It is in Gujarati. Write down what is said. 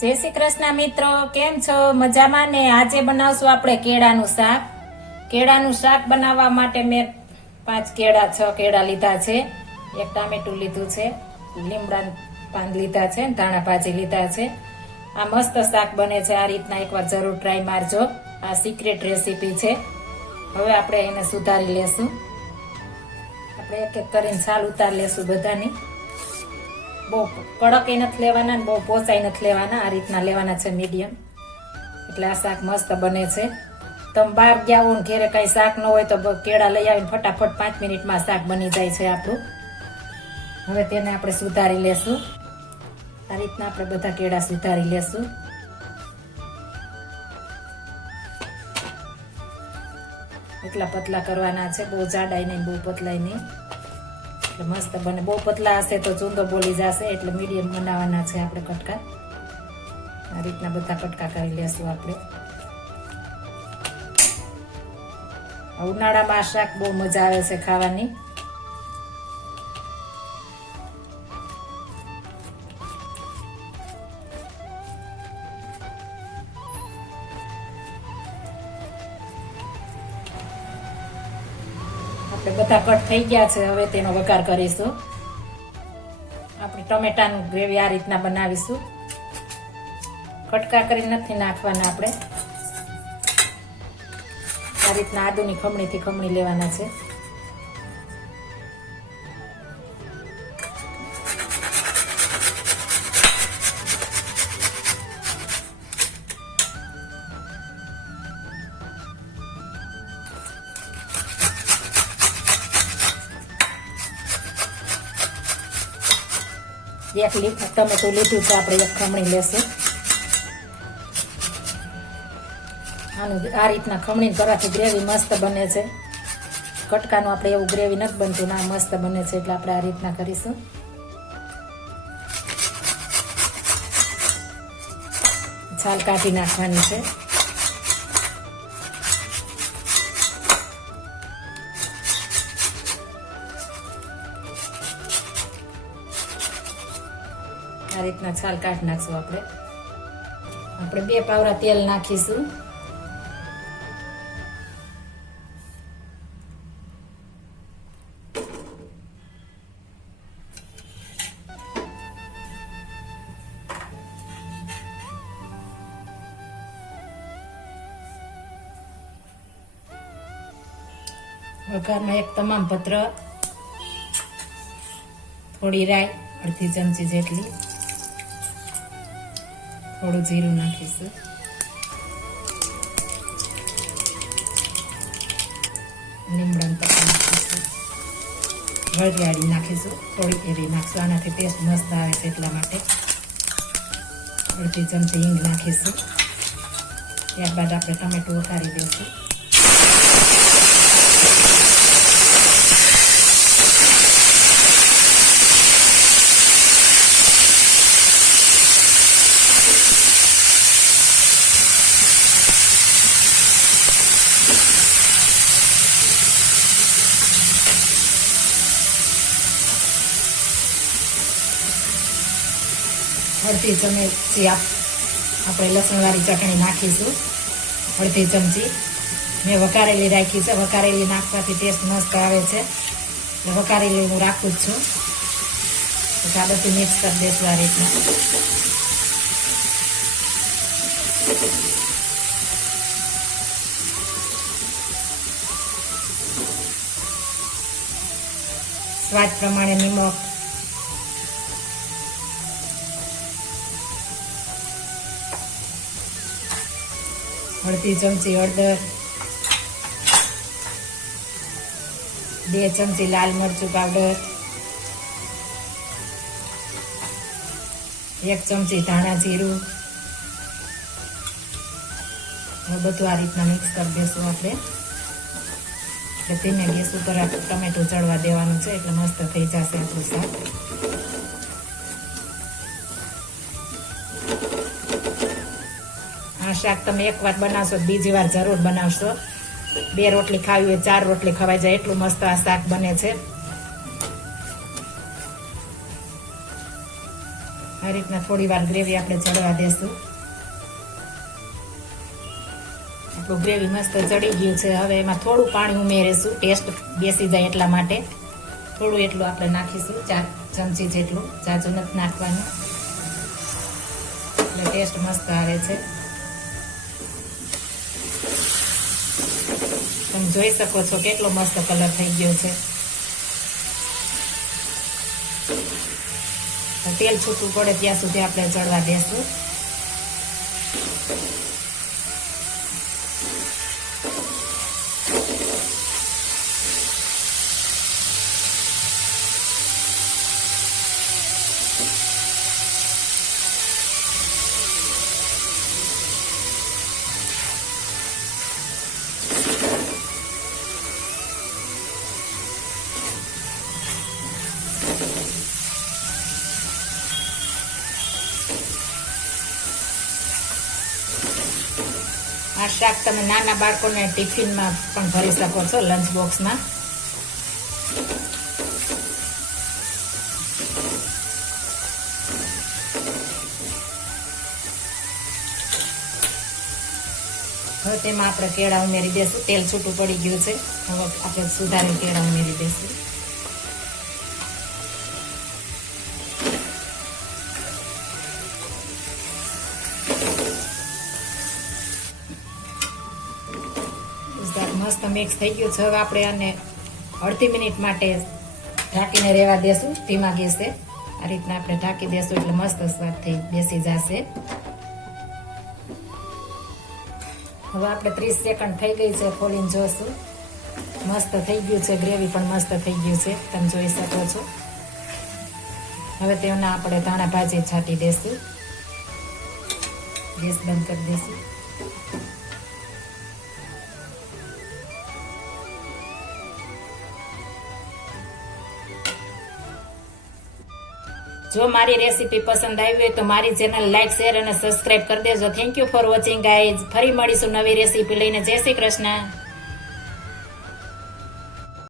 જય શ્રી કૃષ્ણ મિત્રો, કેમ છો? મજામાં ને? આજે બનાવશું આપણે કેળાનું શાક. કેળાનું શાક બનાવવા માટે મેં પાંચ કેળા, છ કેળા લીધા છે. એક ટામેટું લીધું છે. લીમડા પાન લીધા છે, ધાણા ભાજી લીધા છે. આ મસ્ત શાક બને છે. આ રીતના એકવાર જરૂર ટ્રાય મારજો. આ સિક્રેટ રેસીપી છે. હવે આપણે એને સુધારી લેશું. આપણે એક એક કરીને છાલ ઉતાર લેશું બધાની. બહુ કડક એ નથી લેવાના બહુ પોચાઈ નથી લેવાના. આ રીતના લેવાના છે મીડિયમ એટલે આ શાક મસ્ત બને છે. તમે બહાર ગયા હો ને ઘેરે કાંઈ શાક ન હોય તો કેળા લઈ આવીને ફટાફટ પાંચ મિનિટમાં શાક બની જાય છે આપણું. હવે તેને આપણે સુધારી લેશું. આ રીતના આપણે બધા કેળા સુધારી લેશું. એટલા પતલા કરવાના છે. બહુ જાડાઈ નહીં, બહુ પતલાઈ નહીં. એટલે મસ્ત બને. બહુ પતલા હશે તો ચૂંદો બોલી જશે. એટલે મીડિયમ બનાવવાના છે આપણે કટકા. આ રીતના બધા કટકા કરી લેશું આપણે. ઉનાળામાં શાક બહુ મજા આવે છે ખાવાની. આપણે બધા કટ થઈ ગયા છે, હવે તેનો વઘાર કરીશું. આપણે ટમેટાનું ગ્રેવી આ રીતના બનાવીશું. કટકા કરી નથી નાખવાના આપણે. આ રીતના આદુની ખમણીથી ખમણી લેવાના છે. એક લીફ ટમેટું લીધું છે, આપણે એક ખમણી લેશું. આનું આ રીતના ખમણી કરવાથી ગ્રેવી મસ્ત બને છે. કટકાનું આપણે એવું ગ્રેવી નથી બનતું, ના, મસ્ત બને છે, એટલે આપણે આ રીતના કરીશું. છાલ કાઢી નાખવાની છે. આ રીતના છાલ કાઢી નાખશું આપણે. આપણે બે પાવડા તેલ નાખીશું. વઘારમાં એક તમામ પત્ર, થોડી રાઈ, અડધી ચમચી જેટલી. થોડું જીરું નાખીશું. લીમડાનું પત્તા નાખીશું. વળગાડી નાખીશું. થોડી એવી નાખશું. આનાથી ટેસ્ટ મસ્ત આવે છે એટલા માટે. અડધી ચમચી હિંગ નાખીશું. ત્યારબાદ આપણે ટમેટું ઉતારી દઈશું. અડધી ચમચી આપ આપણે લસણવાળી ચટણી નાખીશું. અડધી ચમચી. મેં વઘારેલી રાખી છે. વઘારેલી નાખવાથી ટેસ્ટ મસ્ત આવે છે. એટલે વઘારેલી હું રાખું જ છું. પછી આ બધું મિક્સ કરી દઈશું આ રીતના. સ્વાદ પ્રમાણે નિમક અડધી ચમચી હળદર, બે ચમચી લાલ મરચું પાવડર, એક ચમચી ધાણા જીરું. બધું આ રીતના મિક્સ કરી દઈશું આપણે. એટલે તેને ગેસ ઉપર ટમેટું ચડવા દેવાનું છે, એટલે મસ્ત થઈ જશે આપણું શાક. શાક તમે એકવાર બનાવશો બીજી વાર જરૂર બનાવશો. બે રોટલી ખાવી હોય, ચાર રોટલી ખવાઈ જાય, એટલું મસ્ત આ શાક બને છે. આ રીતના થોડી વાર ગ્રેવી આપણે ચડવા દેશું. આપણું ગ્રેવી મસ્ત ચડી ગયું છે. હવે એમાં થોડું પાણી ઉમેરીશું. ટેસ્ટ બેસી જાય એટલા માટે. થોડું એટલું આપણે નાખીશું, ચાર ચમચી જેટલું. ચાચું નથી નાખવાનું. એટલે ટેસ્ટ મસ્ત આવે છે. તમે જોઈ શકો છો કેટલો મસ્ત કલર થઈ ગયો છે. તેલ છૂટું પડે ત્યાં સુધી આપણે ચડવા દેશું આ શાક તમે નાના બાળકોને ટિફિનમાં પણ ભરી શકો છો લંચ બોક્સમાં. હવે તેમાં આપણે કેળા ઉમેરી દેશું. તેલ છૂટું પડી ગયું છે. હવે આપણે સુધારેલ કેળા ઉમેરી દેશું. મસ્ત મિક્સ થઈ ગયું છે. હવે આપણે આને અડધી મિનિટ માટે ઢાંકીને રહેવા દેશું. ધીમા ગેસે. આ રીતના આપણે ઢાંકી દેશું એટલે મસ્ત સ્વાદ થઈ બેસી જશે. હવે આપણે ત્રીસ સેકન્ડ થઈ ગઈ છે ખોલીને જોશું. મસ્ત થઈ ગયું છે. ગ્રેવી પણ મસ્ત થઈ ગયું છે. તમે જોઈ શકો છો. હવે તેના આપણે ધાણા ભાજી છાંટી દેશું. ગેસ બંધ કરી દેશું. જો મારી રેસીપી પસંદ આવી હોય તો મારી ચેનલ લાઈક શેર અને સબસ્ક્રાઇબ કરી દેજો. Thank you for watching guys ફરી મળીશું નવી રેસીપી લઈને. જય શ્રી કૃષ્ણ.